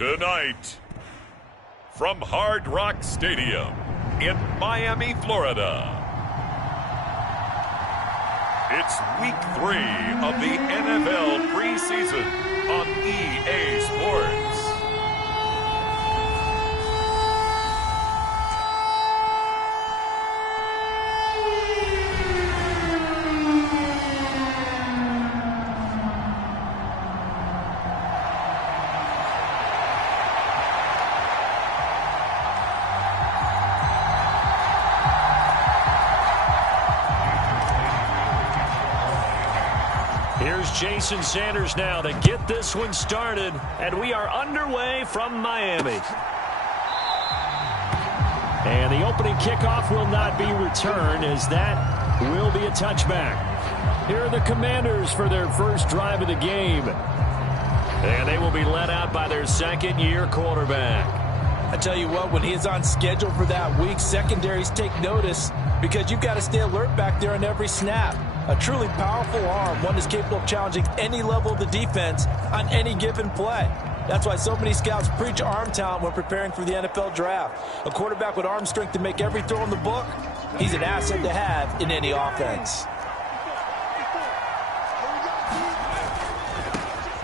Tonight, from Hard Rock Stadium in Miami, Florida, it's Week 3 of the NFL preseason on EA Sports. Here's Jason Sanders now to get this one started, and we are underway from Miami. And the opening kickoff will not be returned, as that will be a touchback. Here are the Commanders for their first drive of the game. And they will be led out by their second-year quarterback. I tell you what, when he's on schedule for that week, secondaries take notice because you've got to stay alert back there on every snap. A truly powerful arm, one that's capable of challenging any level of the defense on any given play. That's why so many scouts preach arm talent when preparing for the NFL draft. A quarterback with arm strength to make every throw in the book, he's an asset to have in any offense.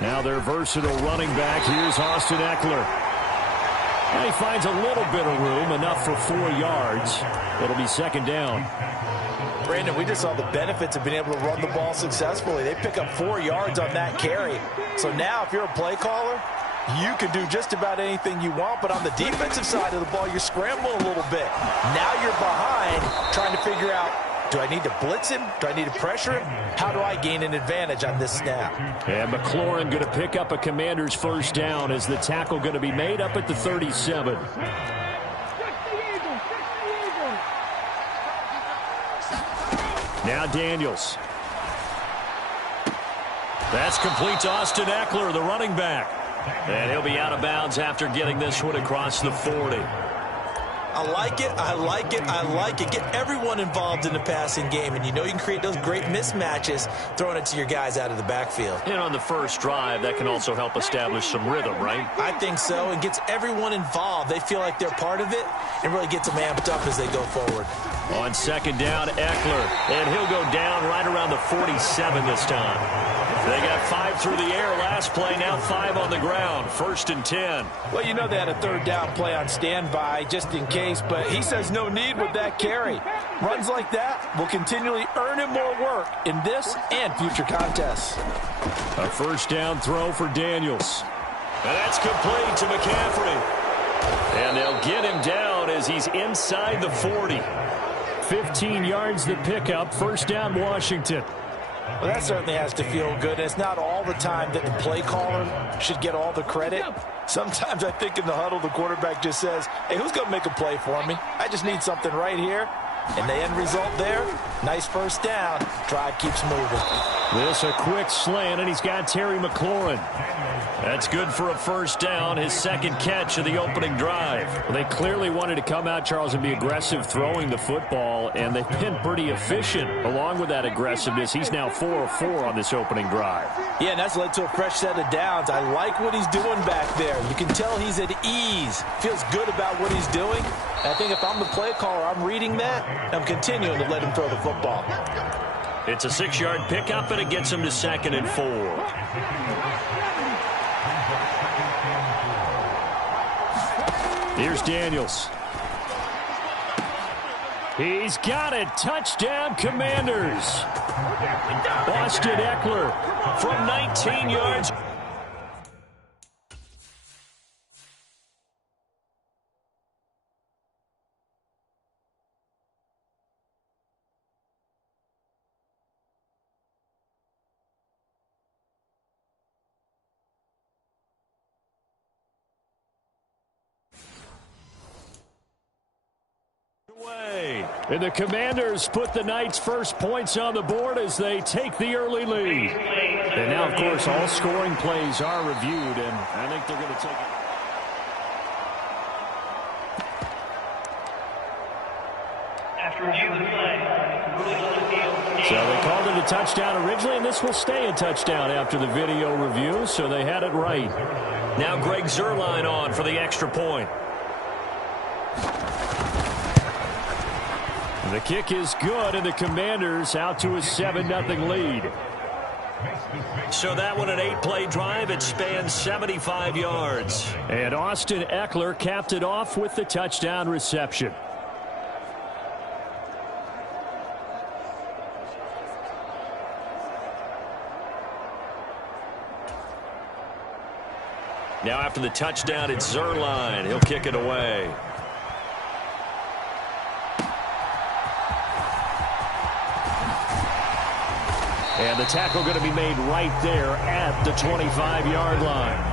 Now their versatile running back, here's Austin Eckler. And he finds a little bit of room, enough for 4 yards. It'll be second down. Brandon, we just saw the benefits of being able to run the ball successfully. They pick up 4 yards on that carry. So now if you're a play caller, you can do just about anything you want, but on the defensive side of the ball, you're scrambling a little bit. Now you're behind trying to figure out, do I need to blitz him? Do I need to pressure him? How do I gain an advantage on this snap? And McLaurin going to pick up a Commander's first down as the tackle going to be made up at the 37. Now Daniels. That's complete to Austin Eckler, the running back. And he'll be out of bounds after getting this one across the 40. I like it, I like it, I like it. Get everyone involved in the passing game, and you know you can create those great mismatches throwing it to your guys out of the backfield. And on the first drive, that can also help establish some rhythm, right? I think so, and gets everyone involved. They feel like they're part of it, and really gets them amped up as they go forward. On second down, Eckler, and he'll go down right around the 47 this time. They got 5 through the air last play, now 5 on the ground, 1st and 10. Well, you know they had a third down play on standby just in case, but he says no need with that carry. Runs like that will continually earn him more work in this and future contests. A first down throw for Daniels. And that's complete to McCaffrey. And they'll get him down as he's inside the 40. 15 yards the pickup, first down Washington. Well, that certainly has to feel good. It's not all the time that the play caller should get all the credit. Sometimes I think in the huddle, the quarterback just says, hey, who's going to make a play for me? I just need something right here. And the end result there, nice first down. Drive keeps moving. This a quick slant, and he's got Terry McLaurin. That's good for a first down, his second catch of the opening drive. Well, they clearly wanted to come out, Charles, and be aggressive throwing the football, and they've been pretty efficient. Along with that aggressiveness, he's now 4 of 4 on this opening drive. Yeah, and that's led to a fresh set of downs. I like what he's doing back there. You can tell he's at ease. Feels good about what he's doing. And I think if I'm the play caller, I'm reading that, and I'm continuing to let him throw the football. It's a 6-yard pickup, and it gets him to 2nd and 4. Here's Daniels. He's got it. Touchdown, Commanders. Austin Eckler from 19 yards. And the Commanders put the Knights' first points on the board as they take the early lead. And now, of course, all scoring plays are reviewed, and I think they're going to take it. After review the play, so they called it a touchdown originally, and this will stay a touchdown after the video review, so they had it right. Now Greg Zuerlein on for the extra point. The kick is good, and the Commanders out to a 7-0 lead. So that one, an 8-play drive. It spans 75 yards. And Austin Eckler capped it off with the touchdown reception. Now after the touchdown, it's Zuerlein. He'll kick it away. And the tackle going to be made right there at the 25-yard line.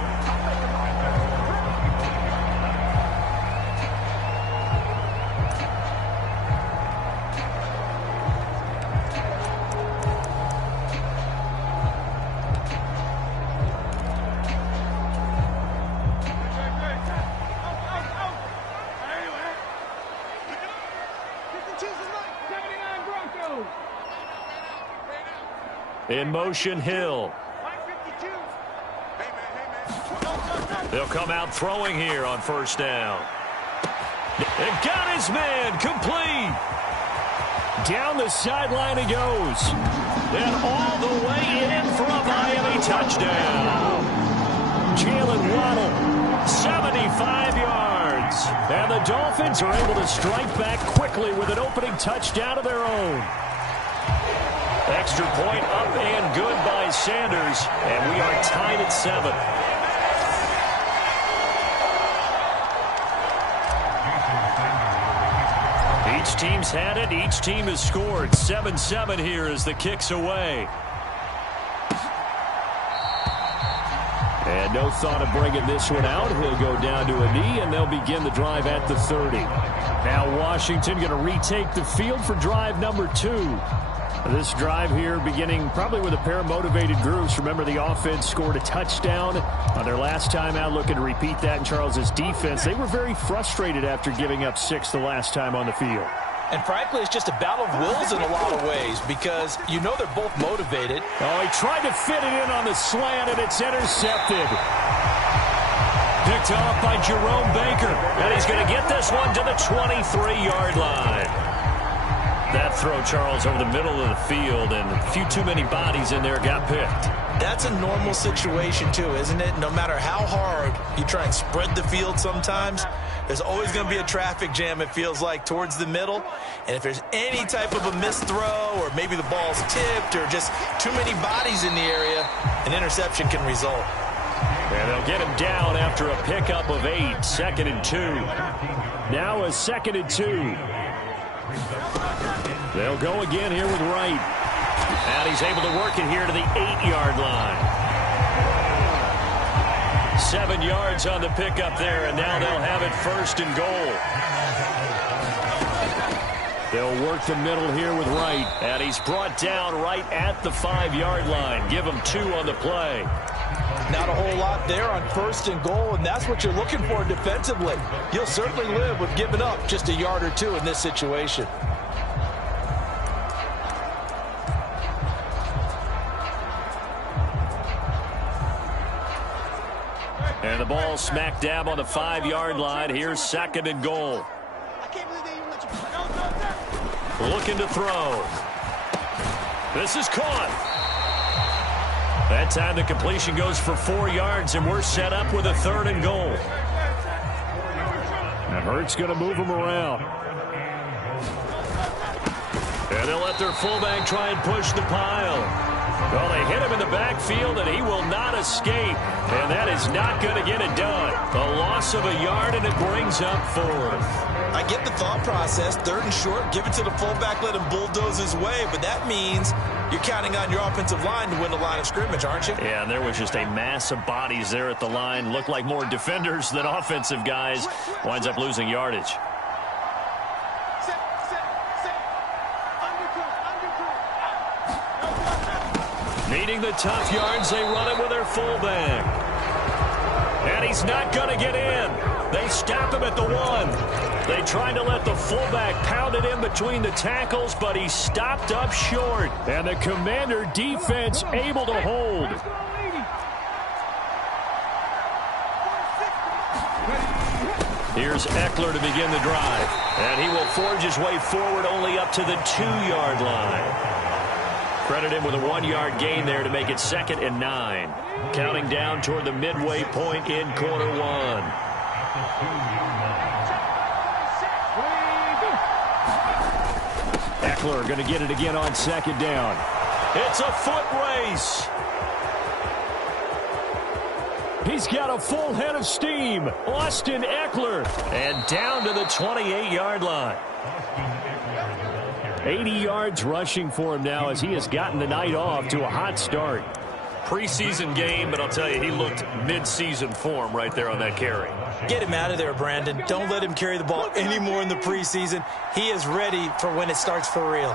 In motion, Hill. They'll come out throwing here on first down. And got his man complete. Down the sideline he goes. And all the way in for a Miami touchdown. Jalen Waddle, 75 yards. And the Dolphins are able to strike back quickly with an opening touchdown of their own. Extra point up and good by Sanders, and we are tied at 7. Each team's had it. Each team has scored. 7-7 here as the kick's away. And no thought of bringing this one out. He'll go down to a knee, and they'll begin the drive at the 30. Now Washington going to retake the field for drive number 2. This drive here beginning probably with a pair of motivated groups. Remember, the offense scored a touchdown on their last time out. Looking to repeat that in Charles's defense. They were very frustrated after giving up 6 the last time on the field. And frankly, it's just a battle of wills in a lot of ways because you know they're both motivated. Oh, he tried to fit it in on the slant, and it's intercepted. Picked off by Jerome Baker. And he's going to get this one to the 23-yard line. That throw, Charles, over the middle of the field, and a few too many bodies in there got picked. That's a normal situation, too, isn't it? No matter how hard you try and spread the field sometimes, there's always going to be a traffic jam, it feels like, towards the middle. And if there's any type of a missed throw or maybe the ball's tipped or just too many bodies in the area, an interception can result. And they'll get him down after a pickup of 8, 2nd and 2. Now a 2nd and 2. They'll go again here with Wright. And he's able to work it here to the 8-yard line. 7 yards on the pickup there, and now they'll have it 1st and goal. They'll work the middle here with Wright. And he's brought down right at the 5-yard line. Give him 2 on the play. Not a whole lot there on 1st and goal, and that's what you're looking for defensively. You'll certainly live with giving up just a yard or 2 in this situation. And the ball smack dab on the 5-yard line. Here's 2nd and goal. Looking to throw. This is caught. That time the completion goes for 4 yards, and we're set up with a 3rd and goal. And Hurts going to move him around. And they'll let their fullback try and push the pile. Well, they hit him in the backfield, and he will not escape. And that is not going to get it done. A loss of a yard, and it brings up 4th. I get the thought process. 3rd and short, give it to the fullback, let him bulldoze his way. But that means you're counting on your offensive line to win the line of scrimmage, aren't you? Yeah, and there was just a mass of bodies there at the line. Looked like more defenders than offensive guys. Winds up losing yardage. Needing the tough yards, they run it with their fullback. And he's not going to get in. They stop him at the 1. They tried to let the fullback pound it in between the tackles, but he stopped up short. And the Commander defense able to hold. Here's Eckler to begin the drive. And he will forge his way forward only up to the 2-yard line. Credit him with a 1-yard gain there to make it 2nd and 9. Counting down toward the midway point in quarter one. Eckler going to get it again on 2nd down. It's a foot race. He's got a full head of steam. Austin Eckler. And down to the 28-yard line. 80 yards rushing for him now as he has gotten the night off to a hot start. Preseason game, but I'll tell you, he looked mid-season form right there on that carry. Get him out of there, Brandon. Don't let him carry the ball anymore in the preseason. He is ready for when it starts for real.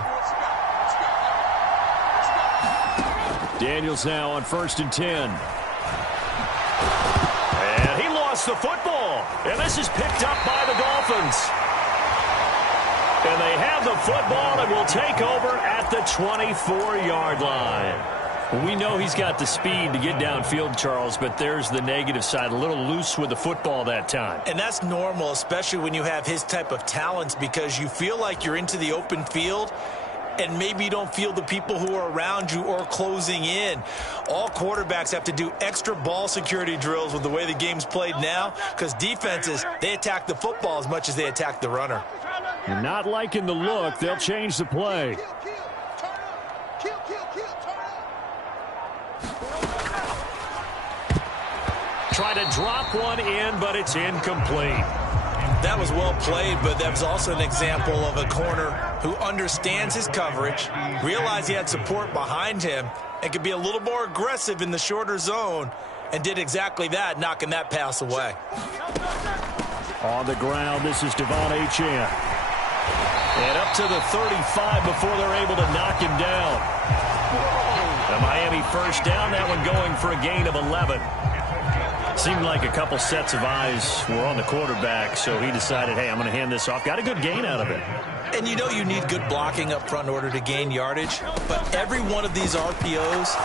Daniels now on 1st and 10. And he lost the football. And this is picked up by the Dolphins. And they have the football and will take over at the 24-yard line. We know he's got the speed to get downfield, Charles, but there's the negative side. A little loose with the football that time. And that's normal, especially when you have his type of talents, because you feel like you're into the open field and maybe you don't feel the people who are around you or closing in. All quarterbacks have to do extra ball security drills with the way the game's played now, because defenses, they attack the football as much as they attack the runner. You're not liking the look. They'll change the play. Try to drop one in, but it's incomplete. That was well played, but that was also an example of a corner who understands his coverage, realized he had support behind him, and could be a little more aggressive in the shorter zone, and did exactly that, knocking that pass away. On the ground, this is Devon Achane. And up to the 35 before they're able to knock him down. The Miami first down, that one going for a gain of 11. Seemed like a couple sets of eyes were on the quarterback, so he decided, hey, I'm going to hand this off. Got a good gain out of it. And you know you need good blocking up front in order to gain yardage, but every one of these RPOs,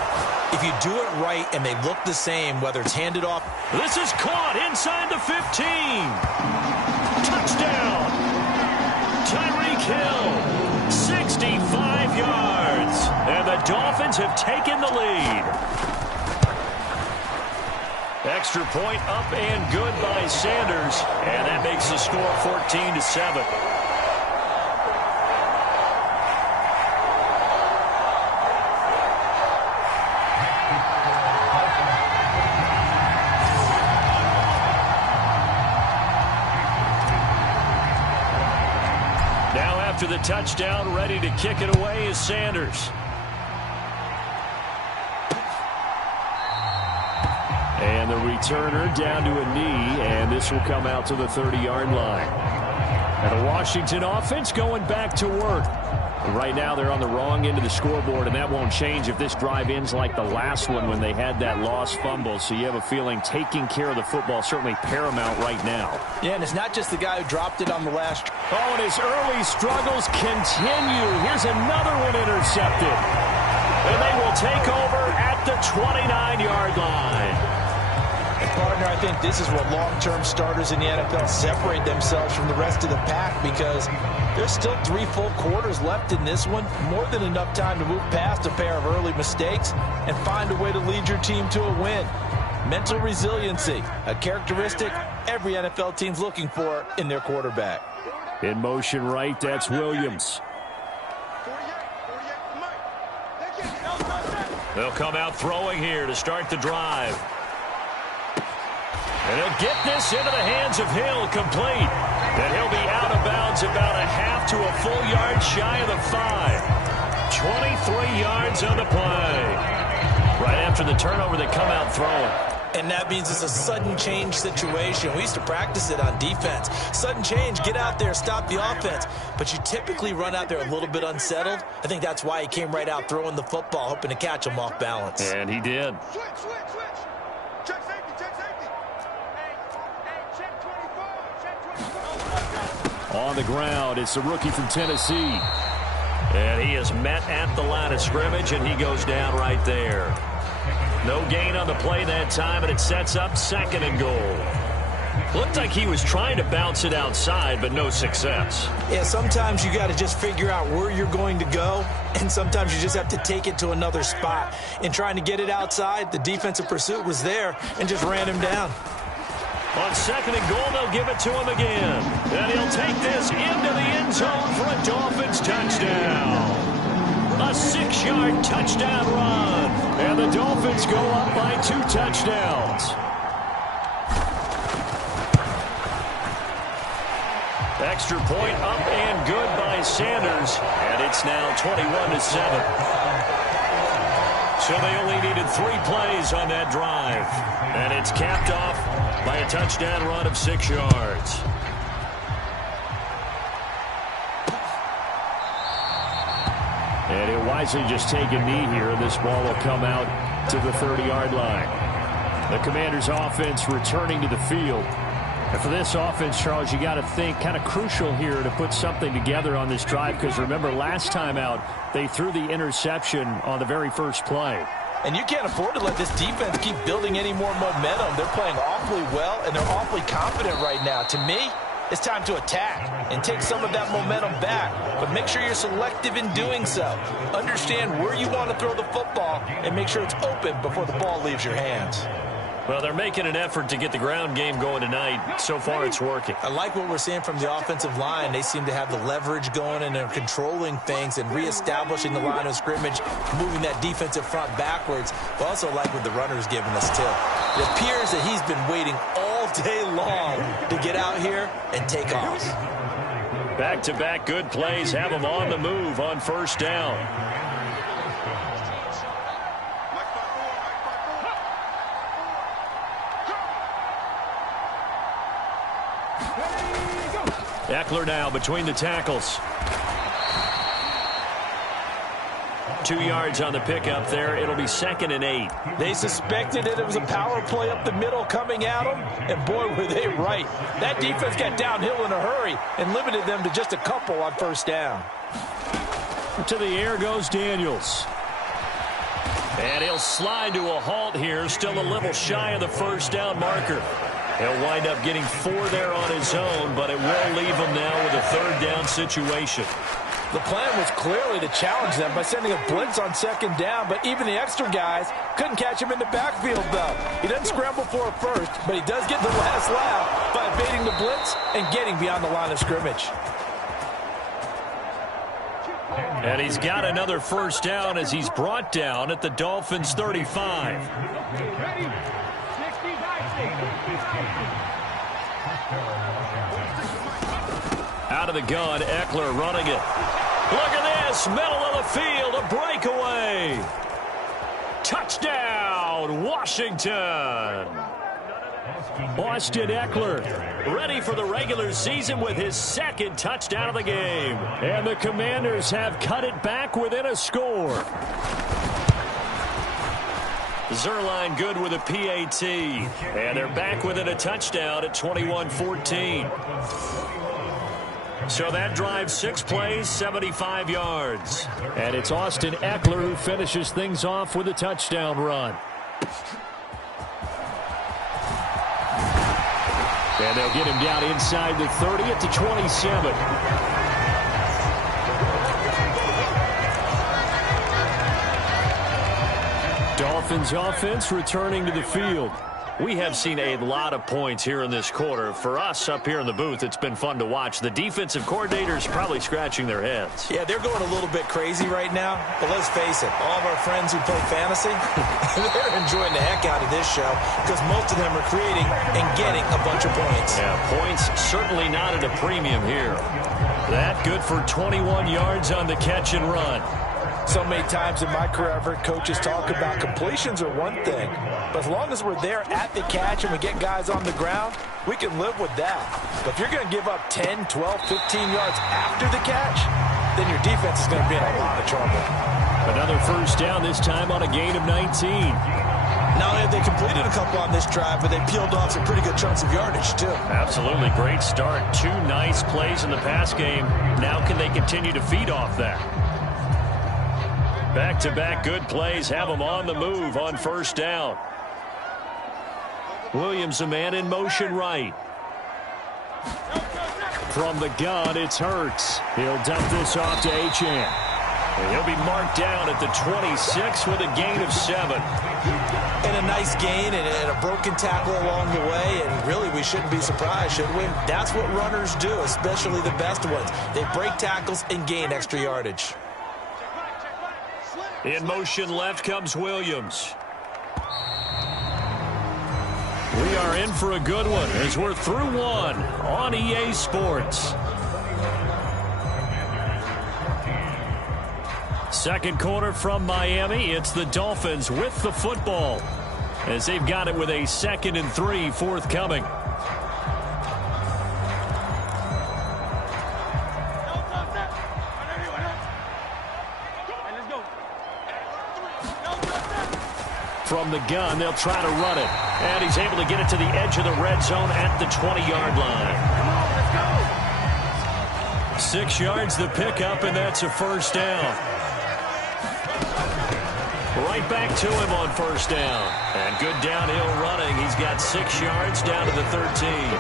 if you do it right and they look the same, whether it's handed off. This is caught inside the 15. Touchdown. Tyreek Hill, 65 yards. And the Dolphins have taken the lead. Extra point up and good by Sanders. And that makes the score 14-7. Now after the touchdown, ready to kick it away is Sanders. And the returner down to a knee, and this will come out to the 30-yard line. And the Washington offense going back to work. And right now they're on the wrong end of the scoreboard, and that won't change if this drive ends like the last one when they had that lost fumble. So you have a feeling taking care of the football certainly paramount right now. Yeah, and it's not just the guy who dropped it on the last. Oh, and his early struggles continue. Here's another one intercepted. And they will take over at the 29-yard line. Partner, I think this is what long-term starters in the NFL separate themselves from the rest of the pack, because there's still 3 full quarters left in this one. More than enough time to move past a pair of early mistakes and find a way to lead your team to a win. Mental resiliency, a characteristic every NFL team's looking for in their quarterback. In motion right, that's Williams. They'll come out throwing here to start the drive. And he'll get this into the hands of Hill, complete. And he'll be out of bounds about a half to a full yard shy of the 5. 23 yards on the play. Right after the turnover, they come out throwing. And that means it's a sudden change situation. We used to practice it on defense. Sudden change, get out there, stop the offense. But you typically run out there a little bit unsettled. I think that's why he came right out throwing the football, hoping to catch him off balance. And he did. Switch. Check safety. Check 24. On the ground, it's the rookie from Tennessee. And he is met at the line of scrimmage, and he goes down right there. No gain on the play that time, and it sets up 2nd and goal. Looked like he was trying to bounce it outside, but no success. Yeah, sometimes you got to just figure out where you're going to go, and sometimes you just have to take it to another spot. In trying to get it outside, the defensive pursuit was there and just ran him down. On second and goal, they'll give it to him again. And he'll take this into the end zone for a Dolphins touchdown. A 6-yard touchdown run. And the Dolphins go up by 2 touchdowns. Extra point up and good by Sanders. And it's now 21-7. So they only needed 3 plays on that drive. And it's capped off by a touchdown run of 6 yards. And he'll wisely just take a knee here, and this ball will come out to the 30-yard line. The Commanders' offense returning to the field. And for this offense, Charles, you got to think kind of crucial here to put something together on this drive, because remember, last time out, they threw the interception on the very first play. And you can't afford to let this defense keep building any more momentum. They're playing awfully well, and they're awfully confident right now. To me, it's time to attack and take some of that momentum back. But make sure you're selective in doing so. Understand where you want to throw the football and make sure it's open before the ball leaves your hands. Well, they're making an effort to get the ground game going tonight. So far, it's working. I like what we're seeing from the offensive line. They seem to have the leverage going, and they're controlling things and reestablishing the line of scrimmage, moving that defensive front backwards. But also like what the runner's giving us, too. It appears that he's been waiting all day long to get out here and take off. Back-to-back good plays have them on the move on first down. Eckler now between the tackles. 2 yards on the pickup there. It'll be 2nd and 8. They suspected that it was a power play up the middle coming at them, and boy, were they right. That defense got downhill in a hurry and limited them to just a couple on first down. To the air goes Daniels. And he'll slide to a halt here, still a little shy of the first down marker. He'll wind up getting 4 there on his own, but it will leave him now with a 3rd down situation. The plan was clearly to challenge them by sending a blitz on 2nd down, but even the extra guys couldn't catch him in the backfield, though. He doesn't scramble for a first, but he does get the last laugh by evading the blitz and getting beyond the line of scrimmage. And he's got another first down as he's brought down at the Dolphins' 35. Out of the gun, Eckler running it. Look at this, middle of the field, a breakaway. Touchdown, Washington. Austin Eckler ready for the regular season with his 2nd touchdown of the game. And the Commanders have cut it back within a score. Zerline good with a PAT. And they're back within a touchdown at 21-14. So that drives 6 plays, 75 yards. And it's Austin Eckler who finishes things off with a touchdown run. And they'll get him down inside the 30 at the 27. Dolphins offense returning to the field. We have seen a lot of points here in this quarter. For us up here in the booth, it's been fun to watch. The defensive coordinators probably scratching their heads. Yeah, they're going a little bit crazy right now. But let's face it, all of our friends who play fantasy, they're enjoying the heck out of this show because most of them are creating and getting a bunch of points. Yeah, points certainly not at a premium here. That good for 21 yards on the catch and run. So many times in my career, I've heard coaches talk about completions are one thing, but as long as we're there at the catch and we get guys on the ground, we can live with that. But if you're going to give up 10, 12, 15 yards after the catch, then your defense is going to be in a lot of trouble. Another first down, this time on a gain of 19. Not only have they completed a couple on this drive, but they peeled off some pretty good chunks of yardage, too. Absolutely. Great start. 2 nice plays in the pass game. Now can they continue to feed off that? Back-to-back good plays have them on the move on first down. Williams, a man in motion right. From the gun, it's Hurts. He'll dump this off to Achane. And he'll be marked down at the 26 with a gain of 7. And a nice gain and a broken tackle along the way. And really, we shouldn't be surprised, should we? That's what runners do, especially the best ones. They break tackles and gain extra yardage. In motion left comes Williams. We are in for a good one as we're through one on EA Sports. Second quarter from Miami. It's the Dolphins with the football as they've got it with a 2nd and 3 forthcoming. From the gun, they'll try to run it. And he's able to get it to the edge of the red zone at the 20-yard line. Come on, let's go. 6 yards the pickup, and that's a first down. Right back to him on first down. And good downhill running. He's got 6 yards down to the 13.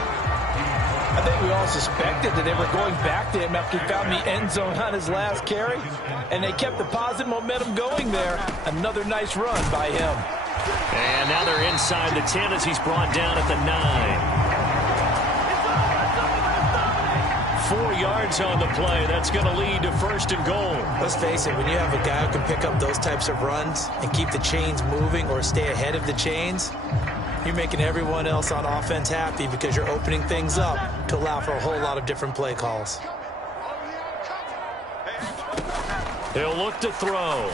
I think we all suspected that they were going back to him after he found the end zone on his last carry. And they kept the positive momentum going there. Another nice run by him. And now they're inside the 10 as he's brought down at the 9. 4 yards on the play. That's going to lead to 1st and goal. Let's face it, when you have a guy who can pick up those types of runs and keep the chains moving or stay ahead of the chains, you're making everyone else on offense happy because you're opening things up to allow for a whole lot of different play calls. He'll look to throw.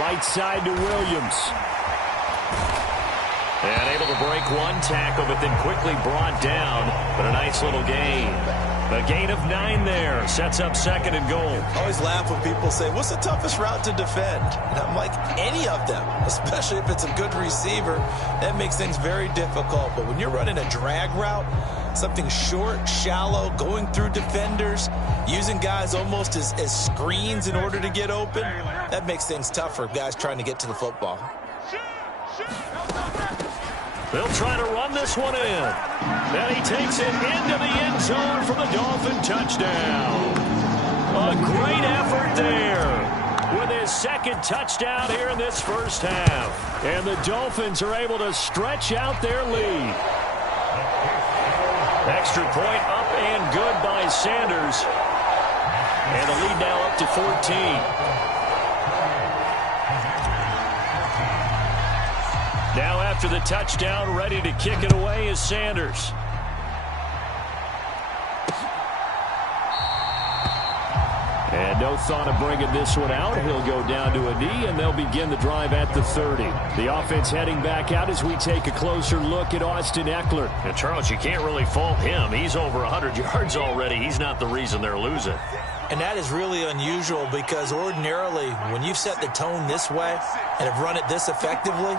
Right side to Williams. And able to break one tackle, but then quickly brought down. But a nice little gain. A gain of 9 there. Sets up 2nd and goal. I always laugh when people say, what's the toughest route to defend? And I'm like, any of them, especially if it's a good receiver. That makes things very difficult. But when you're running a drag route, something short, shallow, going through defenders, using guys almost as screens in order to get open, that makes things tough for guys trying to get to the football. They'll try to run this one in. Then he takes it into the end zone for the Dolphin touchdown. A great effort there with his 2nd touchdown here in this first half. And the Dolphins are able to stretch out their lead. Extra point up and good by Sanders. And the lead now up to 14. Now after the touchdown, ready to kick it away is Sanders. And no thought of bringing this one out. He'll go down to a knee, and they'll begin the drive at the 30. The offense heading back out as we take a closer look at Austin Eckler. And Charles, you can't really fault him. He's over 100 yards already. He's not the reason they're losing. And that is really unusual because ordinarily, when you've set the tone this way and have run it this effectively,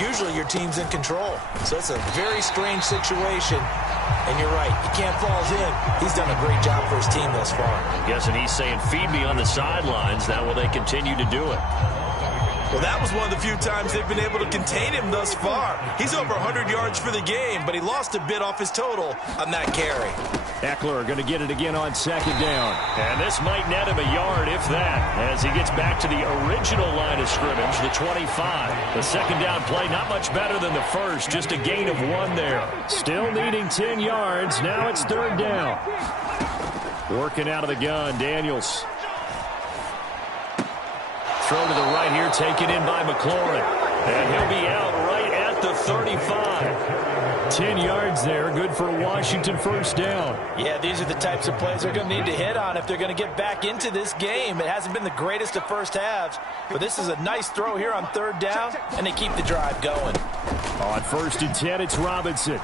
usually your team's in control. So it's a very strange situation. And you're right, you can't fault him. He's done a great job for his team thus far. I'm guessing he's saying, feed me on the sidelines. Now will they continue to do it? Well, that was one of the few times they've been able to contain him thus far. He's over 100 yards for the game, but he lost a bit off his total on that carry. Eckler going to get it again on 2nd down. And this might net him a yard, if that, as he gets back to the original line of scrimmage, the 25. The 2nd down play, not much better than the first, just a gain of 1 there. Still needing 10 yards. Now it's 3rd down. Working out of the gun, Daniels. Throw to the right here, taken in by McLaurin. And he'll be out right at the 35. 10 yards there, good for a Washington 1st down. Yeah, these are the types of plays they're going to need to hit on if they're going to get back into this game. It hasn't been the greatest of first halves, but this is a nice throw here on 3rd down, and they keep the drive going. On 1st and 10, it's Robinson.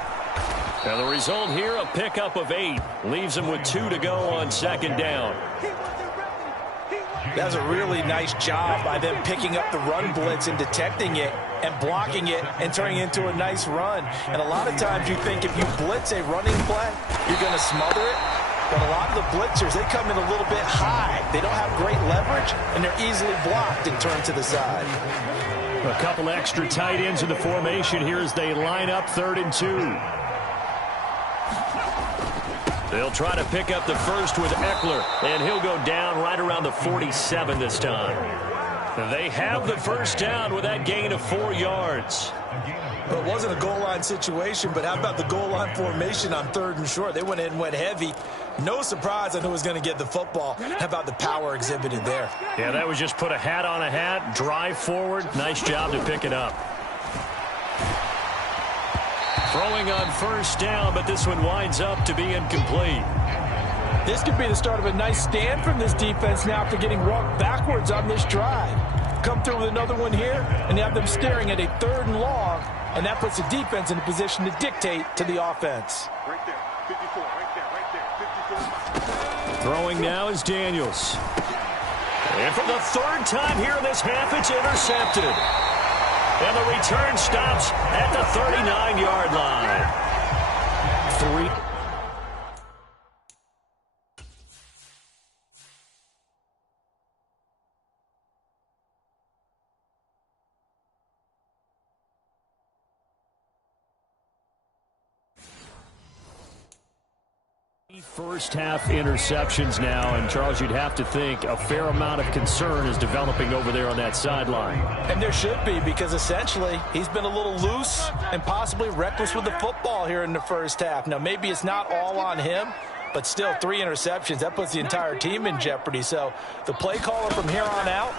And the result here, a pickup of 8. Leaves him with 2 to go on 2nd down. That was a really nice job by them picking up the run blitz and detecting it and blocking it and turning it into a nice run. And a lot of times you think if you blitz a running play, you're going to smother it. But a lot of the blitzers, they come in a little bit high. They don't have great leverage, and they're easily blocked and turned to the side. A couple extra tight ends in the formation here as they line up 3rd and 2. They'll try to pick up the first with Eckler, and he'll go down right around the 47 this time. They have the first down with that gain of 4 yards. Well, it wasn't a goal line situation, but how about the goal line formation on 3rd and short? They went in and went heavy. No surprise on who was going to get the football. How about the power exhibited there? Yeah, that was just put a hat on a hat, drive forward. Nice job to pick it up. Throwing on first down, but this one winds up to be incomplete. This could be the start of a nice stand from this defense now after getting walked backwards on this drive. Come through with another one here, and you have them staring at a 3rd and long, and that puts the defense in a position to dictate to the offense. Right there, 54, right there, 54. Throwing now is Daniels. And for the 3rd time here in this half, it's intercepted. And the return stops at the 39-yard line. 3. First half interceptions now, and Charles, you'd have to think a fair amount of concern is developing over there on that sideline. And there should be, because essentially he's been a little loose and possibly reckless with the football here in the first half. Now maybe it's not all on him, but still 3 interceptions. That puts the entire team in jeopardy. So the play caller from here on out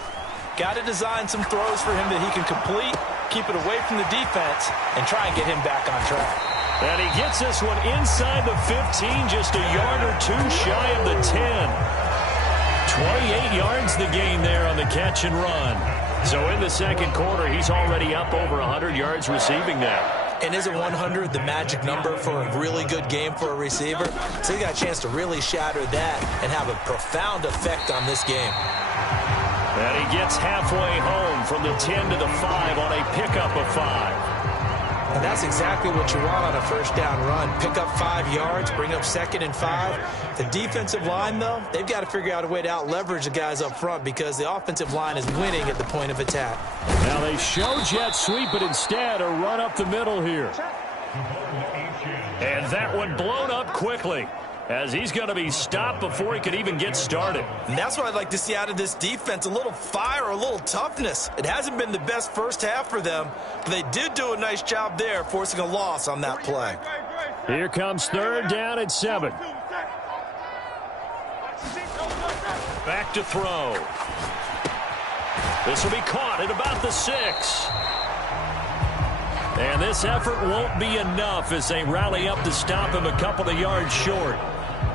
got to design some throws for him that he can complete, keep it away from the defense, and try and get him back on track. And he gets this one inside the 15, just a yard or 2 shy of the 10. 28 yards the gain there on the catch and run. So in the second quarter, he's already up over 100 yards receiving now. And isn't 100 the magic number for a really good game for a receiver? So he got a chance to really shatter that and have a profound effect on this game. And he gets halfway home from the 10 to the 5 on a pickup of 5. And that's exactly what you want on a first down run. Pick up 5 yards, bring up 2nd and 5. The defensive line, though, they've got to figure out a way to out-leverage the guys up front because the offensive line is winning at the point of attack. Now they show jet sweep, but instead a run up the middle here. And that one blown up quickly, as he's going to be stopped before he could even get started. And that's what I'd like to see out of this defense, a little fire, a little toughness. It hasn't been the best first half for them, but they did do a nice job there, forcing a loss on that play. Here comes 3rd down at 7. Back to throw. This will be caught at about the 6. And this effort won't be enough as they rally up to stop him a couple of yards short.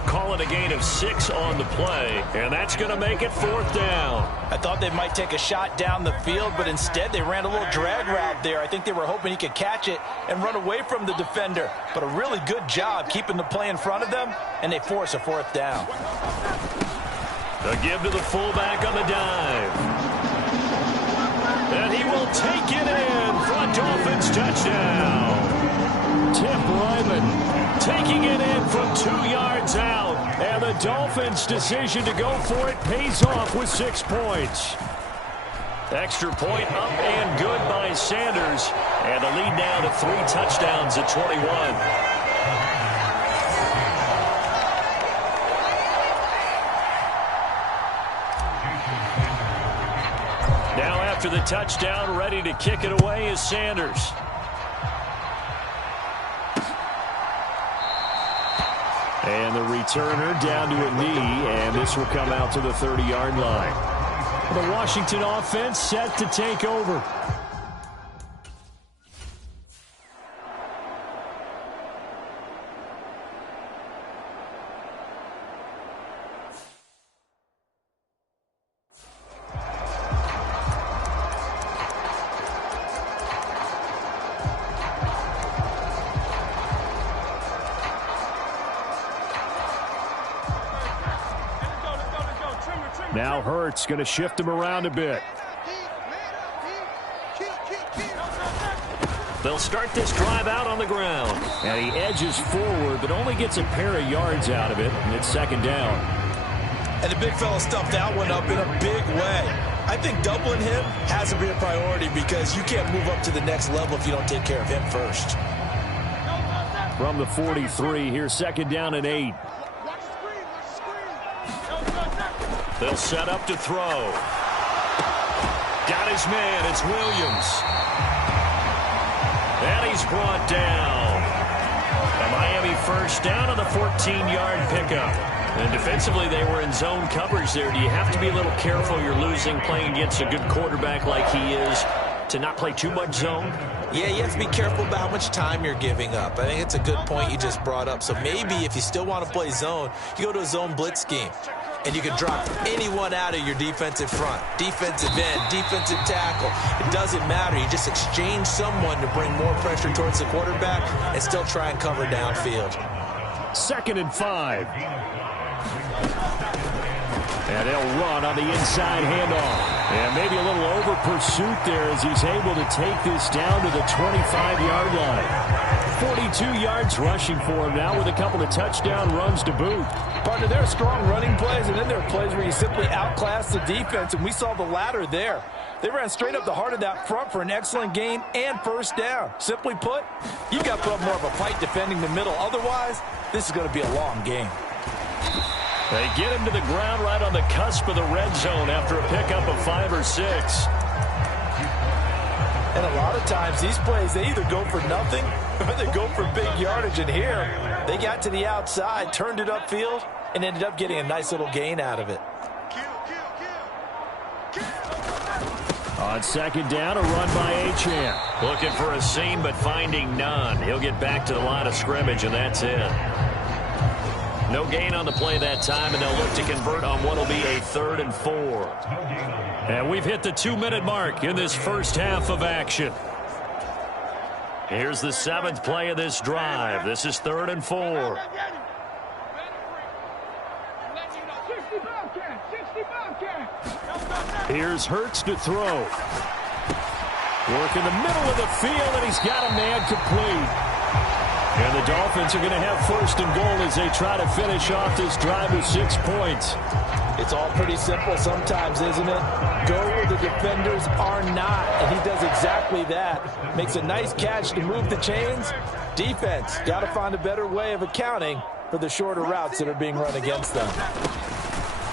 Call it a gain of 6 on the play, and that's going to make it 4th down. I thought they might take a shot down the field, but instead they ran a little drag route there. I think they were hoping he could catch it and run away from the defender. But a really good job keeping the play in front of them, and they force a 4th down. The give to the fullback on the dive. And he will take it in for a Dolphins touchdown. Tip Ryman taking it in from 2 yards out. And the Dolphins' decision to go for it pays off with 6 points. Extra point up and good by Sanders. And the lead now to 3 touchdowns at 21. Now after the touchdown, ready to kick it away is Sanders. And the returner down to a knee, and this will come out to the 30-yard line. The Washington offense set to take over. Now Hurts going to shift him around a bit. They'll start this drive out on the ground. And he edges forward, but only gets a pair of yards out of it, and it's 2nd down. And the big fella stuffed that one up in a big way. I think doubling him has to be a priority because you can't move up to the next level if you don't take care of him first. From the 43, here's 2nd down and 8. They'll set up to throw. Got his man. It's Williams. And he's brought down. A Miami first down on the 14-yard pickup. And defensively, they were in zone coverage there. Do you have to be a little careful? You're losing playing against a good quarterback like he is to not play too much zone? Yeah, you have to be careful about how much time you're giving up. I think it's a good point you just brought up. So maybe if you still want to play zone, you go to a zone blitz scheme. And you can drop anyone out of your defensive front. Defensive end, defensive tackle. It doesn't matter. You just exchange someone to bring more pressure towards the quarterback and still try and cover downfield. 2nd and 5. And they'll run on the inside handoff. And maybe a little over pursuit there as he's able to take this down to the 25-yard line. 42 yards rushing for him now with a couple of touchdown runs to boot. Partner, there are strong running plays, and then there are plays where you simply outclass the defense, and we saw the latter there. They ran straight up the heart of that front for an excellent gain and first down. Simply put, you've got to put up more of a fight defending the middle. Otherwise, this is going to be a long game. They get him to the ground right on the cusp of the red zone after a pickup of 5 or 6. And a lot of times, these plays, they either go for nothing or they go for big yardage. And here, they got to the outside, turned it upfield, and ended up getting a nice little gain out of it. On 2nd down, a run by Achane. Looking for a seam, but finding none. He'll get back to the line of scrimmage, and that's it. No gain on the play that time, and they'll look to convert on what will be a 3rd and 4. And we've hit the 2-minute mark in this first half of action. Here's the 7th play of this drive. This is 3rd and 4. Here's Hurts to throw. Work in the middle of the field, and he's got a man complete. And the Dolphins are going to have 1st and goal as they try to finish off this drive with 6 points. It's all pretty simple sometimes, isn't it? Go where the defenders are not, and he does exactly that. Makes a nice catch to move the chains. Defense, got to find a better way of accounting for the shorter routes that are being run against them.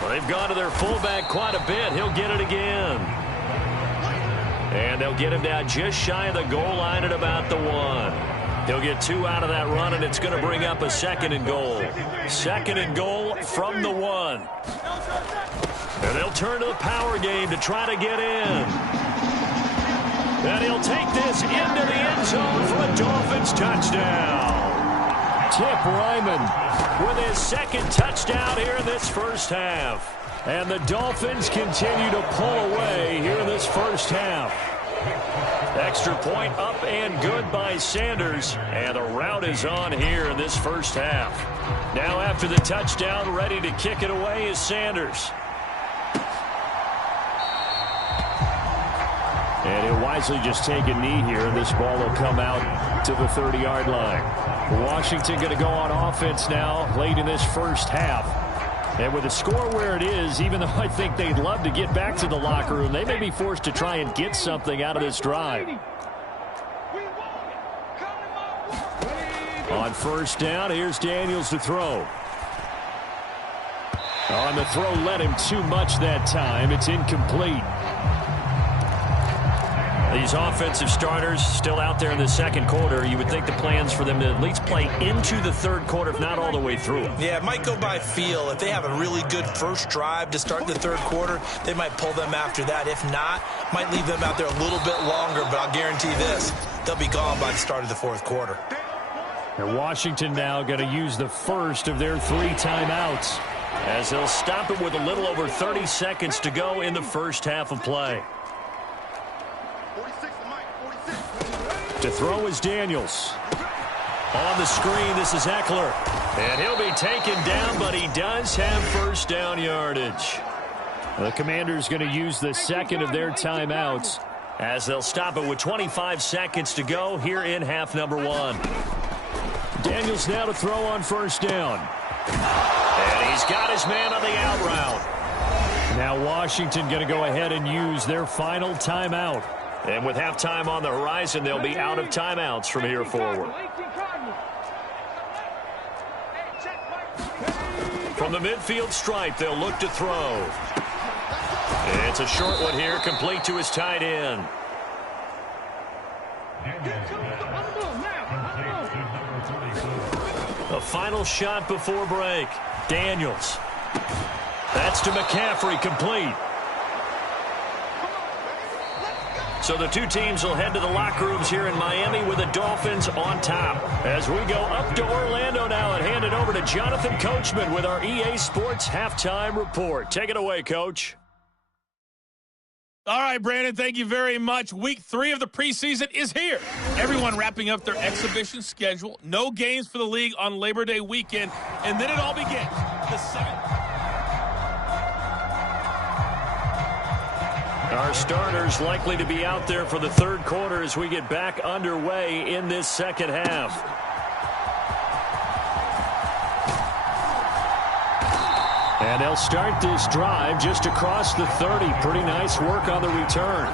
Well, they've gone to their fullback quite a bit. He'll get it again. And they'll get him down just shy of the goal line at about the 1. He'll get 2 out of that run, and it's going to bring up a 2nd and goal. 2nd and goal from the 1. And they'll turn to the power game to try to get in. And he'll take this into the end zone for a Dolphins touchdown. Tip Ryman with his 2nd touchdown here in this first half. And the Dolphins continue to pull away here in this first half. Extra point up and good by Sanders. And the route is on here in this first half. Now after the touchdown, ready to kick it away is Sanders. And he'll wisely just take a knee here, and this ball will come out to the 30-yard line. Washington going to go on offense now late in this first half. And with the score where it is, even though I think they'd love to get back to the locker room, they may be forced to try and get something out of this drive. On 1st down, here's Daniels to throw. On the throw, led him too much that time. It's incomplete. These offensive starters still out there in the 2nd quarter. You would think the plans for them to at least play into the 3rd quarter, if not all the way through. Yeah, it might go by feel. If they have a really good first drive to start the 3rd quarter, they might pull them after that. If not, might leave them out there a little bit longer, but I'll guarantee this, they'll be gone by the start of the 4th quarter. And Washington now going to use the first of their 3 timeouts as they'll stop it with a little over 30 seconds to go in the first half of play. To throw is Daniels. On the screen, this is Eckler. And he'll be taken down, but he does have first down yardage. The Commanders going to use the 2nd of their timeouts as they'll stop it with 25 seconds to go here in half number 1. Daniels now to throw on 1st down. And he's got his man on the out route. Now Washington going to go ahead and use their final timeout. And with halftime on the horizon, they'll be out of timeouts from here forward. From the midfield stripe, they'll look to throw. It's a short one here, complete to his tight end. A final shot before break. Daniels. That's to McCaffrey, complete. So the two teams will head to the locker rooms here in Miami with the Dolphins on top. As we go up to Orlando now and hand it over to Jonathan Coachman with our EA Sports Halftime Report. Take it away, Coach. All right, Brandon, thank you very much. Week 3 of the preseason is here. Everyone wrapping up their exhibition schedule. No games for the league on Labor Day weekend. And then it all begins. Our starters likely to be out there for the third quarter as we get back underway in this second half. And they'll start this drive just across the 30. Pretty nice work on the return.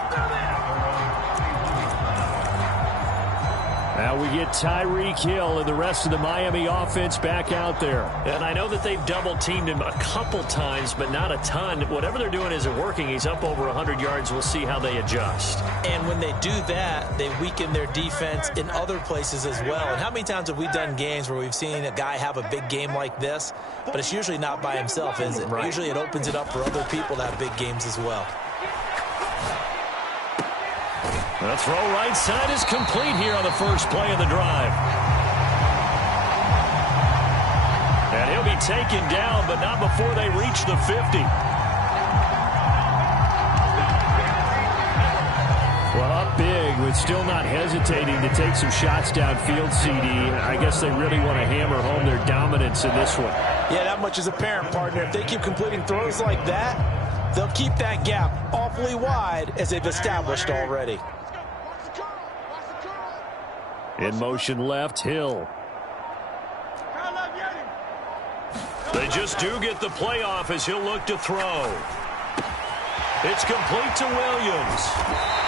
Now we get Tyreek Hill and the rest of the Miami offense back out there. And I know that they've double-teamed him a couple times, but not a ton. Whatever they're doing isn't working. He's up over 100 yards. We'll see how they adjust. And when they do that, they weaken their defense in other places as well. And how many times have we done games where we've seen a guy have a big game like this, but it's usually not by himself, is it? Right. Usually it opens it up for other people to have big games as well. The throw right side is complete here on the first play of the drive. And he'll be taken down, but not before they reach the 50. Well, up big, but still not hesitating to take some shots downfield, CD. I guess they really want to hammer home their dominance in this one. Yeah, that much is apparent, partner. If they keep completing throws like that, they'll keep that gap awfully wide as they've established already. In motion left, Hill. They just do get the play off as he'll look to throw. It's complete to Williams.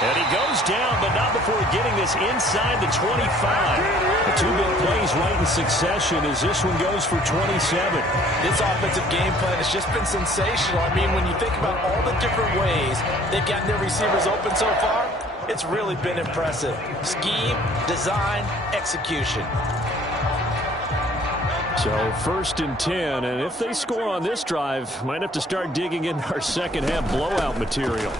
And he goes down, but not before getting this inside the 25. The two big plays right in succession as this one goes for 27. This offensive game plan has just been sensational. I mean, when you think about all the different ways they've gotten their receivers open so far, it's really been impressive. Scheme, design, execution. So 1st and 10, and if they score on this drive, might have to start digging in our second half blowout material.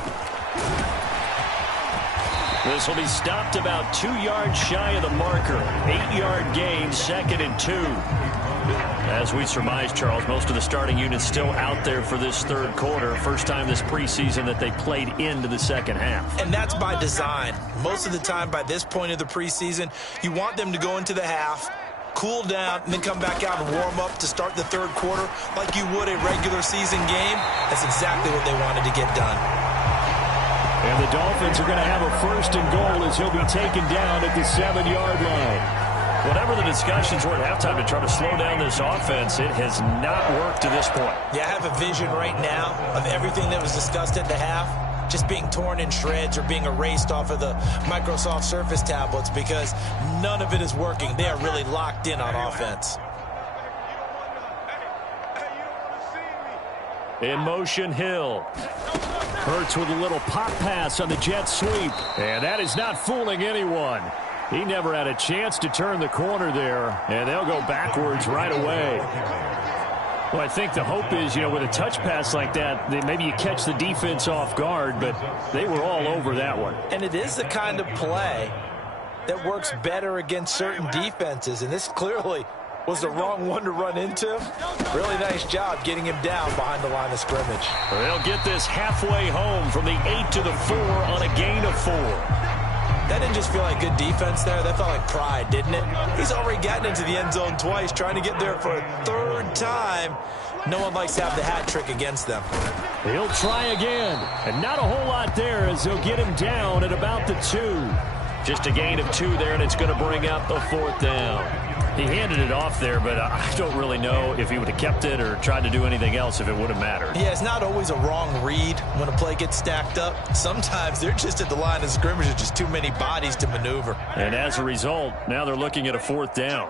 This will be stopped about 2 yards shy of the marker. 8-yard gain, 2nd and 2. As we surmise, Charles, most of the starting units still out there for this third quarter. First time this preseason that they played into the second half. And that's by design. Most of the time by this point of the preseason, you want them to go into the half, cool down, and then come back out and warm up to start the third quarter like you would a regular season game. That's exactly what they wanted to get done. And the Dolphins are going to have a 1st and goal as he'll be taken down at the 7-yard line. Whatever the discussions were at halftime to try to slow down this offense, it has not worked to this point. Yeah, I have a vision right now of everything that was discussed at the half just being torn in shreds or being erased off of the Microsoft Surface tablets because none of it is working. They are really locked in on offense. In motion, Hill. Hurts with a little pop pass on the jet sweep. And that is not fooling anyone. He never had a chance to turn the corner there, and they'll go backwards right away. Well, I think the hope is, with a touch pass like that, maybe you catch the defense off guard, but they were all over that one. And it is the kind of play that works better against certain defenses, and this clearly was the wrong one to run into. Really nice job getting him down behind the line of scrimmage. They'll get this halfway home from the 8 to the 4 on a gain of 4. That didn't just feel like good defense there. That felt like pride, didn't it? He's already gotten into the end zone twice, trying to get there for a 3rd time. No one likes to have the hat trick against them. He'll try again. And not a whole lot there as he'll get him down at about the 2. Just a gain of 2 there, and it's going to bring up a 4th down. He handed it off there, but I don't really know if he would have kept it or tried to do anything else if it would have mattered. Yeah, it's not always a wrong read when a play gets stacked up. Sometimes they're just at the line of scrimmage with just too many bodies to maneuver. And as a result, now they're looking at a 4th down.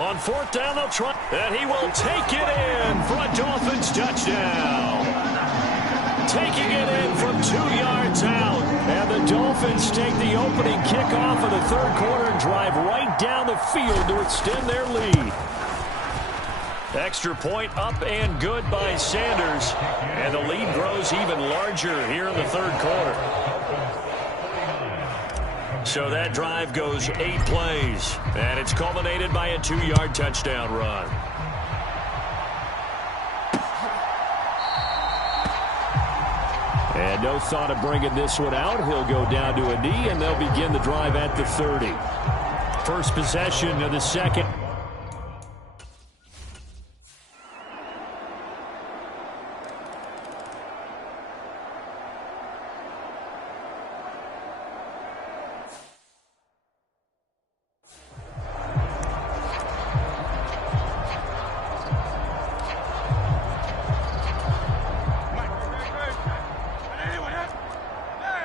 On 4th down, they'll try, and he will take it in for a Dolphins touchdown. Taking it in from 2 yards out. And the Dolphins take the opening kickoff of the third quarter and drive right down the field to extend their lead. Extra point up and good by Sanders. And the lead grows even larger here in the third quarter. So that drive goes 8 plays. And it's culminated by a 2-yard touchdown run. And no thought of bringing this one out. He'll go down to a knee, and they'll begin the drive at the 30. First possession of the second.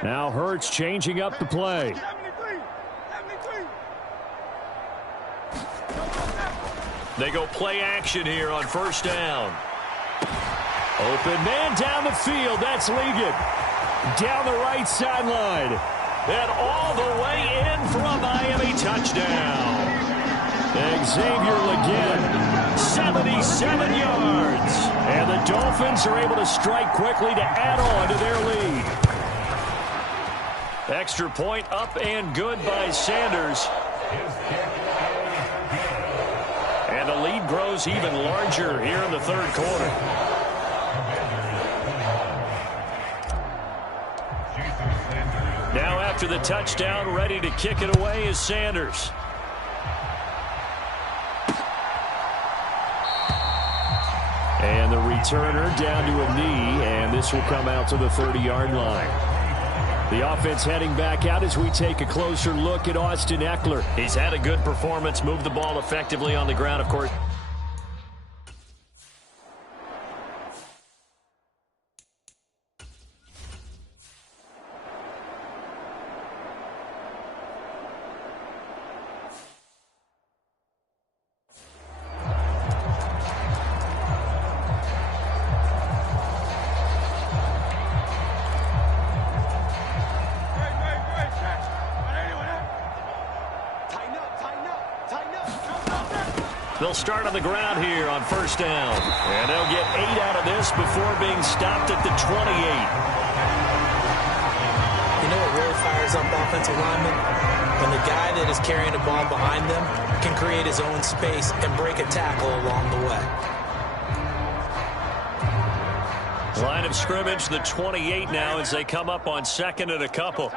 Now Hurts changing up the play. They go play action here on first down. Open man down the field. That's Ligon. Down the right sideline. And all the way in for a Miami touchdown. Xavier Ligon, 77 yards. And the Dolphins are able to strike quickly to add on to their lead. Extra point up and good by Sanders. And the lead grows even larger here in the third quarter. Now after the touchdown, ready to kick it away is Sanders. And the returner down to a knee, and this will come out to the 30-yard line. The offense heading back out as we take a closer look at Austin Eckler. He's had a good performance, moved the ball effectively on the ground, of course. They'll start on the ground here on first down. And they'll get 8 out of this before being stopped at the 28. You know what really fires up offensive linemen? When the guy that is carrying the ball behind them can create his own space and break a tackle along the way. Line of scrimmage, the 28 now as they come up on second and a couple.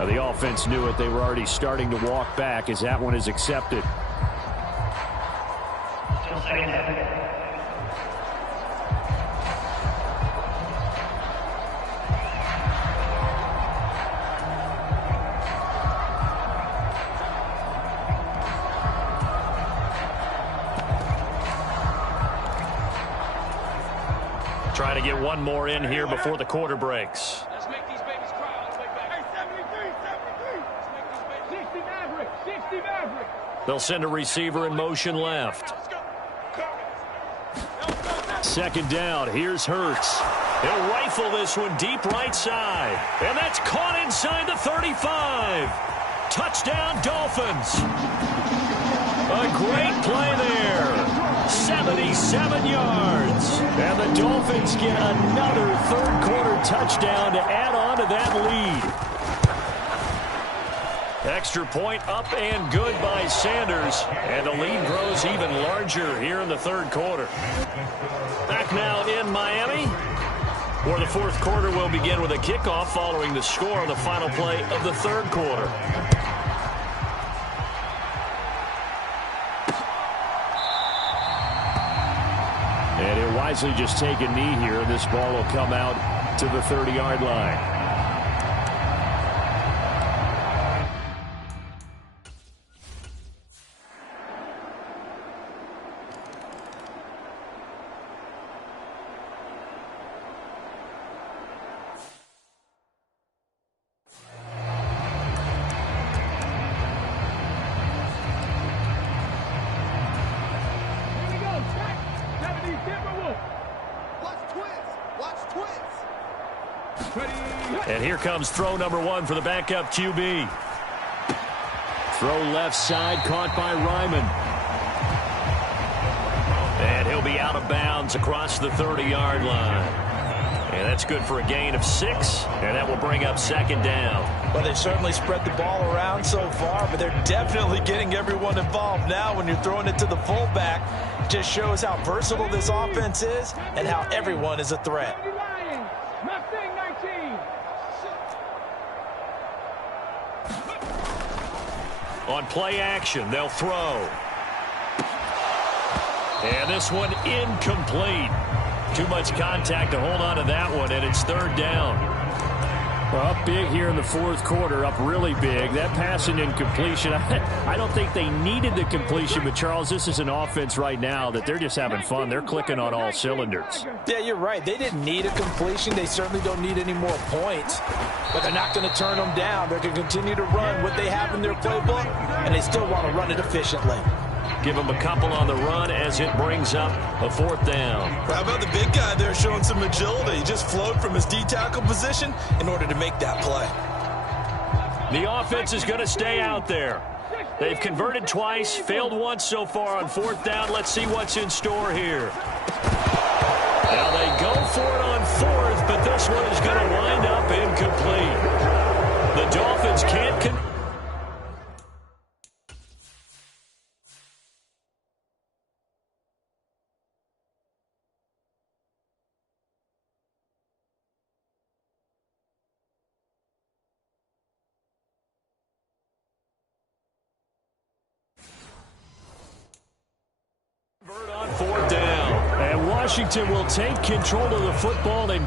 The offense knew it. They were already starting to walk back as that one is accepted. Trying to get one more in here before the quarter breaks. They'll send a receiver in motion left. Second down. Here's Hurts. He'll rifle this one deep right side. And that's caught inside the 35. Touchdown, Dolphins. A great play there. 77 yards. And the Dolphins get another third quarter touchdown to add on to that lead. Extra point up and good by Sanders. And the lead grows even larger here in the third quarter. Back now in Miami, where the fourth quarter will begin with a kickoff following the score on the final play of the third quarter. And he'll wisely just take a knee here. This ball will come out to the 30-yard line. And here comes throw number 1 for the backup QB. Throw left side, caught by Ryman. And he'll be out of bounds across the 30-yard line. And that's good for a gain of 6, and that will bring up second down. Well, they've certainly spread the ball around so far, but they're definitely getting everyone involved now when you're throwing it to the fullback. It just shows how versatile this offense is and how everyone is a threat. On play action, they'll throw. And this one incomplete. Too much contact to hold on to that one, and it's third down. Well, up big here in the fourth quarter, up really big. That passing incompletion, I don't think they needed the completion, but, Charles, this is an offense right now that they're just having fun. They're clicking on all cylinders. Yeah, you're right. They didn't need a completion. They certainly don't need any more points, but they're not going to turn them down. They're going to continue to run what they have in their playbook, and they still want to run it efficiently. Give him a couple on the run as it brings up a fourth down. How about the big guy there showing some agility? He just flowed from his D-tackle position in order to make that play. The offense is going to stay out there. They've converted twice, failed once so far on fourth down. Let's see what's in store here. Now they go for it on fourth, but this one is going to wind up incomplete. The Dolphins can't on fourth down. And Washington will take control of the football and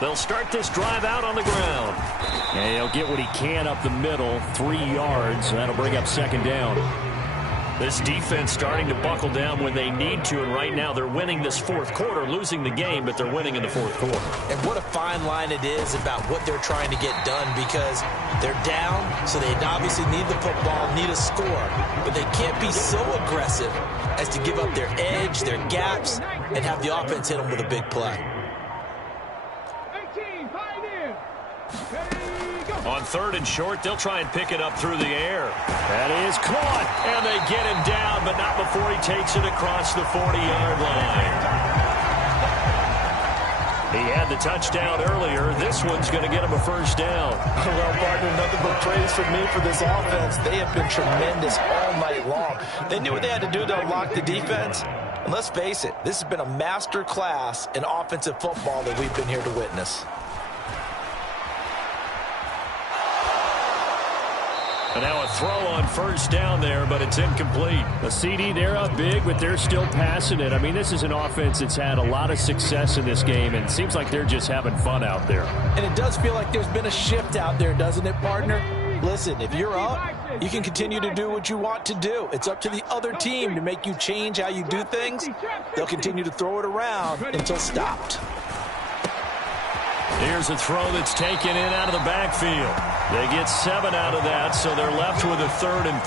they'll start this drive out on the ground. And he'll get what he can up the middle, 3 yards, and that'll bring up second down. This defense starting to buckle down when they need to, and right now they're winning this fourth quarter, losing the game, but they're winning in the fourth quarter. And what a fine line it is about what they're trying to get done, because they're down, so they obviously need the football, need a score, but they can't be so aggressive as to give up their edge, their gaps, and have the offense hit them with a big play. On third and short, they'll try and pick it up through the air. That is caught, and they get him down, but not before he takes it across the 40-yard line. He had the touchdown earlier. This one's going to get him a first down. Well, partner, nothing but praise from me for this offense. They have been tremendous all night long. They knew what they had to do to unlock the defense. And let's face it, this has been a master class in offensive football that we've been here to witness. And now a throw on first down there, but it's incomplete. The CD, they're up big, but they're still passing it. I mean, this is an offense that's had a lot of success in this game, and it seems like they're just having fun out there. And it does feel like there's been a shift out there, doesn't it, partner? Listen, if you're up, you can continue to do what you want to do. It's up to the other team to make you change how you do things. They'll continue to throw it around until stopped. Here's a throw that's taken in out of the backfield. They get 7 out of that, so they're left with a 3rd and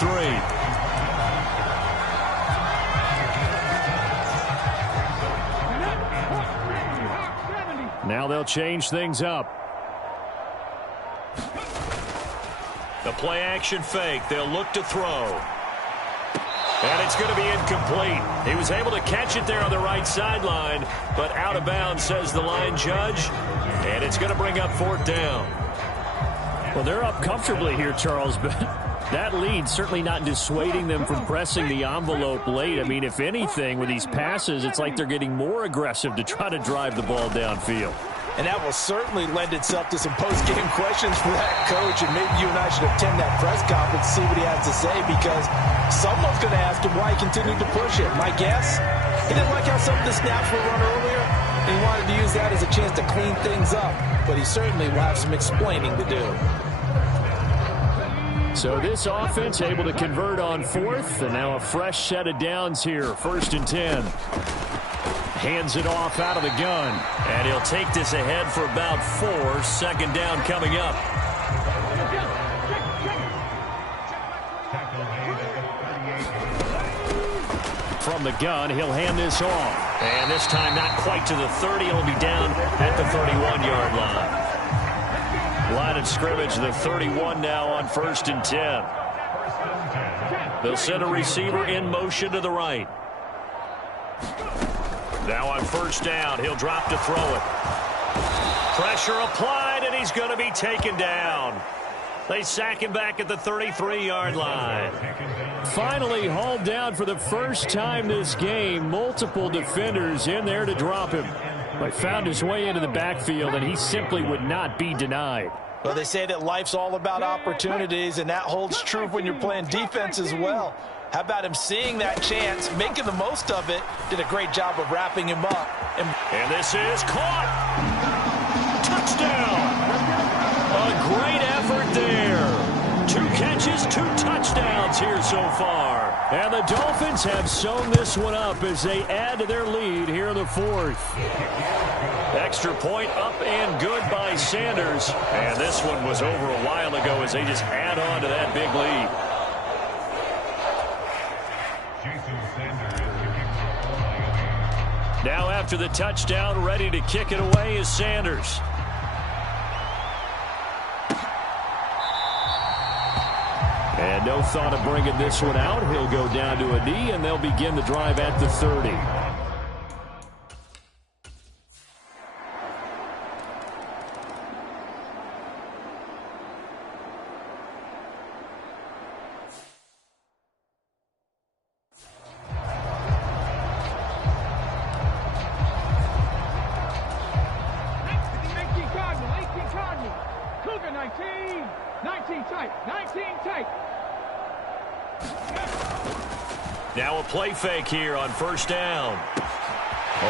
3. Now they'll change things up. The play action fake. They'll look to throw. And it's going to be incomplete. He was able to catch it there on the right sideline, but out of bounds, says the line judge. And it's going to bring up 4th down. Well, they're up comfortably here, Charles, but that lead certainly not dissuading them from pressing the envelope late. I mean, if anything, with these passes, it's like they're getting more aggressive to try to drive the ball downfield. And that will certainly lend itself to some post-game questions for that coach, and maybe you and I should attend that press conference to see what he has to say, because someone's going to ask him why he continued to push it. My guess, he didn't like how some of the snaps were run earlier, He wanted to use that as a chance to clean things up, but he certainly will have some explaining to do. So this offense able to convert on fourth, and now a fresh set of downs here. 1st and 10. Hands it off out of the gun. And he'll take this ahead for about 4. 2nd down coming up. From the gun, he'll hand this off. And this time not quite to the 30. It'll be down at the 31-yard line. Line of scrimmage, the 31 now on 1st and 10. They'll send a receiver in motion to the right. Now on 1st down, he'll drop to throw it. Pressure applied, and he's going to be taken down. They sack him back at the 33-yard line. Finally hauled down for the first time this game. Multiple defenders in there to drop him. But found his way into the backfield, and he simply would not be denied. Well, they say that life's all about opportunities, and that holds true when you're playing defense as well. How about him seeing that chance, making the most of it? Did a great job of wrapping him up. And this is caught. Touchdown. A great effort there. 2 catches, 2 touchdowns here so far. And the Dolphins have sewn this one up as they add to their lead here in the 4th. Extra point up and good by Sanders. And this one was over a while ago as they just add on to that big lead. Now after the touchdown, ready to kick it away is Sanders. And no thought of bringing this one out. He'll go down to a knee, and they'll begin the drive at the 30. Cougar 19, 19 tight, 19 tight. Now a play fake here on 1st down.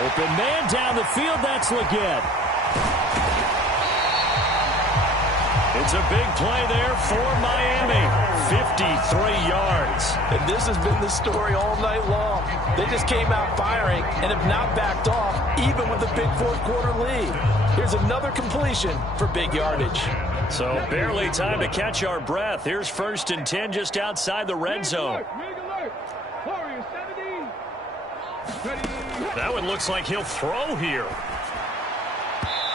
Open man down the field. That's Leggett. It's a big play there for Miami. 53 yards. And this has been the story all night long. They just came out firing and have not backed off, even with the big 4th quarter lead. Here's another completion for big yardage. So barely time to catch our breath. Here's 1st and 10 just outside the red zone. That one looks like he'll throw here.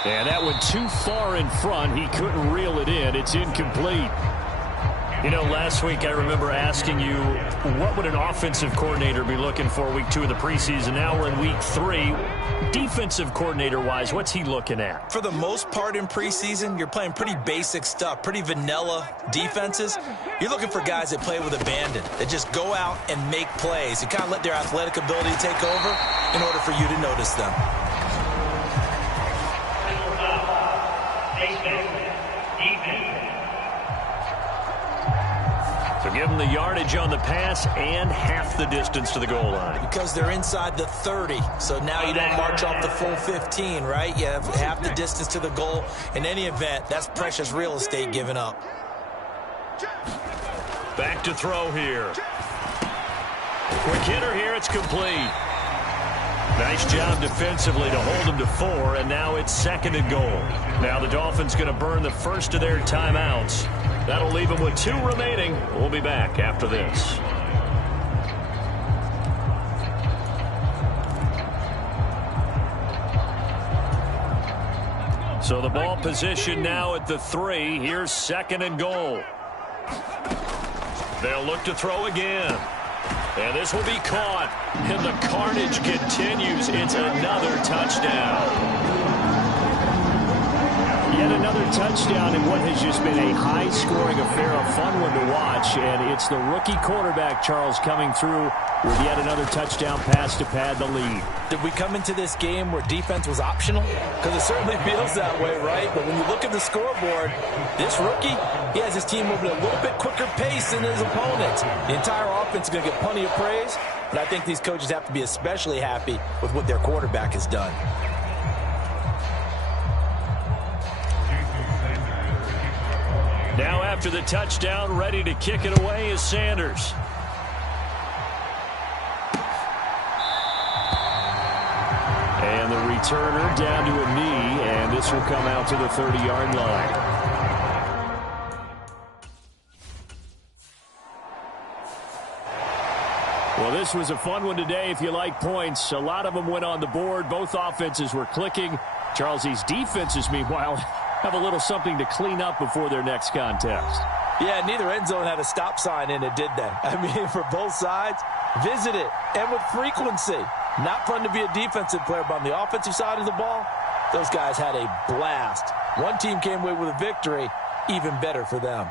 And that one too far in front. He couldn't reel it in. It's incomplete. You know, last week I remember asking you, what would an offensive coordinator be looking for week 2 of the preseason? Now we're in week 3. Defensive coordinator-wise, what's he looking at? For the most part in preseason, you're playing pretty basic stuff, pretty vanilla defenses. You're looking for guys that play with abandon, that just go out and make plays. You kind of let their athletic ability take over in order for you to notice them. So give them the yardage on the pass and half the distance to the goal line. Because they're inside the 30, so now you don't march off the full 15, right? You have half the distance to the goal. In any event, that's precious real estate given up. Back to throw here. Quick hitter here, it's complete. Nice job defensively to hold him to 4, and now it's 2nd and goal. Now the Dolphins going to burn the first of their timeouts. That'll leave them with 2 remaining. We'll be back after this. So the ball position now at the 3. Here's 2nd and goal. They'll look to throw again. And this will be caught. And the carnage continues. It's another touchdown. Yet another touchdown in what has just been a high-scoring affair, a fun one to watch. And it's the rookie quarterback, Charles, coming through with yet another touchdown pass to pad the lead. Did we come into this game where defense was optional? Because it certainly feels that way, right? But when you look at the scoreboard, this rookie, he has his team moving at a little bit quicker pace than his opponents. The entire offense is going to get plenty of praise, but I think these coaches have to be especially happy with what their quarterback has done. Now after the touchdown, ready to kick it away is Sanders. And the returner down to a knee, and this will come out to the 30-yard line. Well, this was a fun one today if you like points. A lot of them went on the board. Both offenses were clicking. Charles, these defenses, meanwhile, have a little something to clean up before their next contest. Yeah, neither end zone had a stop sign in it, did they? I mean, for both sides, visit it, and with frequency. Not fun to be a defensive player, but on the offensive side of the ball, those guys had a blast. One team came away with a victory, even better for them.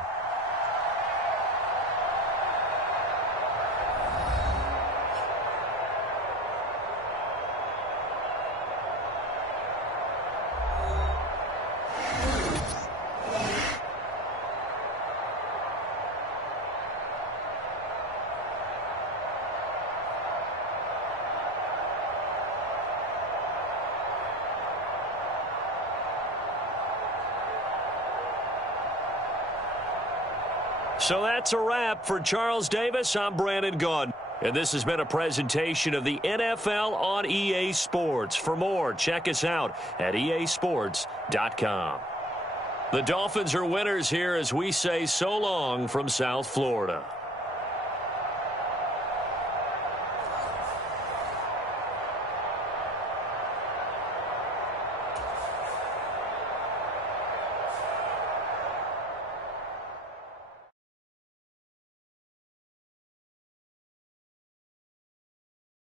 So that's a wrap for Charles Davis. I'm Brandon Gunn. And this has been a presentation of the NFL on EA Sports. For more, check us out at easports.com. The Dolphins are winners here as we say so long from South Florida.